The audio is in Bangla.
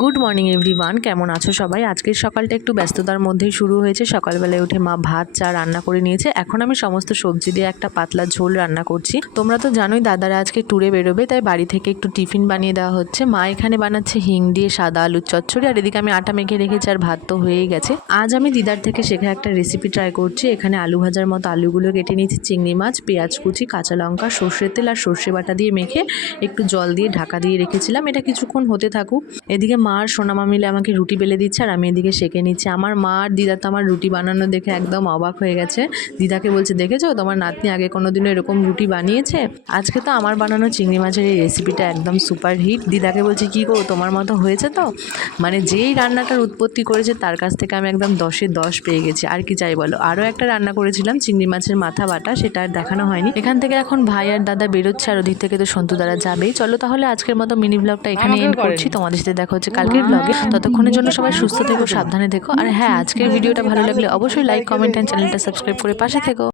গুড মর্নিং এভরিওয়ান, কেমন আছো সবাই? আজকের সকালটা একটু ব্যস্ততার মধ্যেই শুরু হয়েছে। সকালবেলায় উঠে মা ভাত চা রান্না করে নিয়েছে। এখন আমি সমস্ত সবজি দিয়ে একটা পাতলা ঝোল রান্না করছি। তোমরা তো জানোই দাদারা আজকে ট্যুরে বেরোবে, তাই বাড়ি থেকে একটু টিফিন বানিয়ে দেওয়া হচ্ছে। মা এখানে বানাচ্ছে হিং দিয়ে সাদা আলুর চচ্চড়ি, আর এদিকে আমি আটা মেখে রেখেছি, আর ভাত তো হয়েই গেছে। আজ আমি দিদার থেকে শেখা একটা রেসিপি ট্রাই করছি। এখানে আলু ভাজার মতো আলুগুলো কেটে নিয়েছি, চিংড়ি মাছ, পেঁয়াজ কুচি, কাঁচা লঙ্কা, সর্ষের তেল আর সর্ষে বাটা দিয়ে মেখে একটু জল দিয়ে ঢাকা দিয়ে রেখেছিলাম। এটা কিছুক্ষণ হতে থাকুক। এদিকে মা আর সোনামা মিলে আমাকে রুটি বেলে দিচ্ছে, আর আমি এদিকে সেঁকে নিচ্ছি। আমার মা আর দিদা তো আমার রুটি বানানো দেখে একদম অবাক হয়ে গেছে। দিদাকে বলছে, দেখেছো তোমার নাতনি আগে কোনোদিনও এরকম রুটি বানিয়েছে? আজকে তো আমার বানানো চিংড়ি মাছের এই রেসিপিটা একদম সুপার হিট। দিদাকে বলছি, কী গো তোমার মতো হয়েছে তো? মানে যেই রান্নাটার উৎপত্তি করেছে তার কাছ থেকে আমি একদম 10-এ 10 পেয়ে গেছি। আর কি চাই বলো। আরও একটা রান্না করেছিলাম চিংড়ি মাছের মাথা বাটা, সেটা আর দেখানো হয়নি। এখান থেকে এখন ভাই আর দাদা বেরোচ্ছে, আর ওদিক থেকে তো সন্তু দাদা যাবেই। চলো তাহলে আজকের মতো মিনি ব্লগটা এখানে এন্ড করছি। তোমাদের সাথে দেখা হচ্ছে কালকের ব্লগে। ততক্ষণের জন্য সবাই সুস্থ থেকো, সাবধানে থেকো। আর হ্যাঁ, আজকের ভিডিওটা ভালো লাগলে অবশ্যই লাইক, কমেন্ট অ্যান্ড চ্যানেলটা সাবস্ক্রাইব করে পাশে থেকো।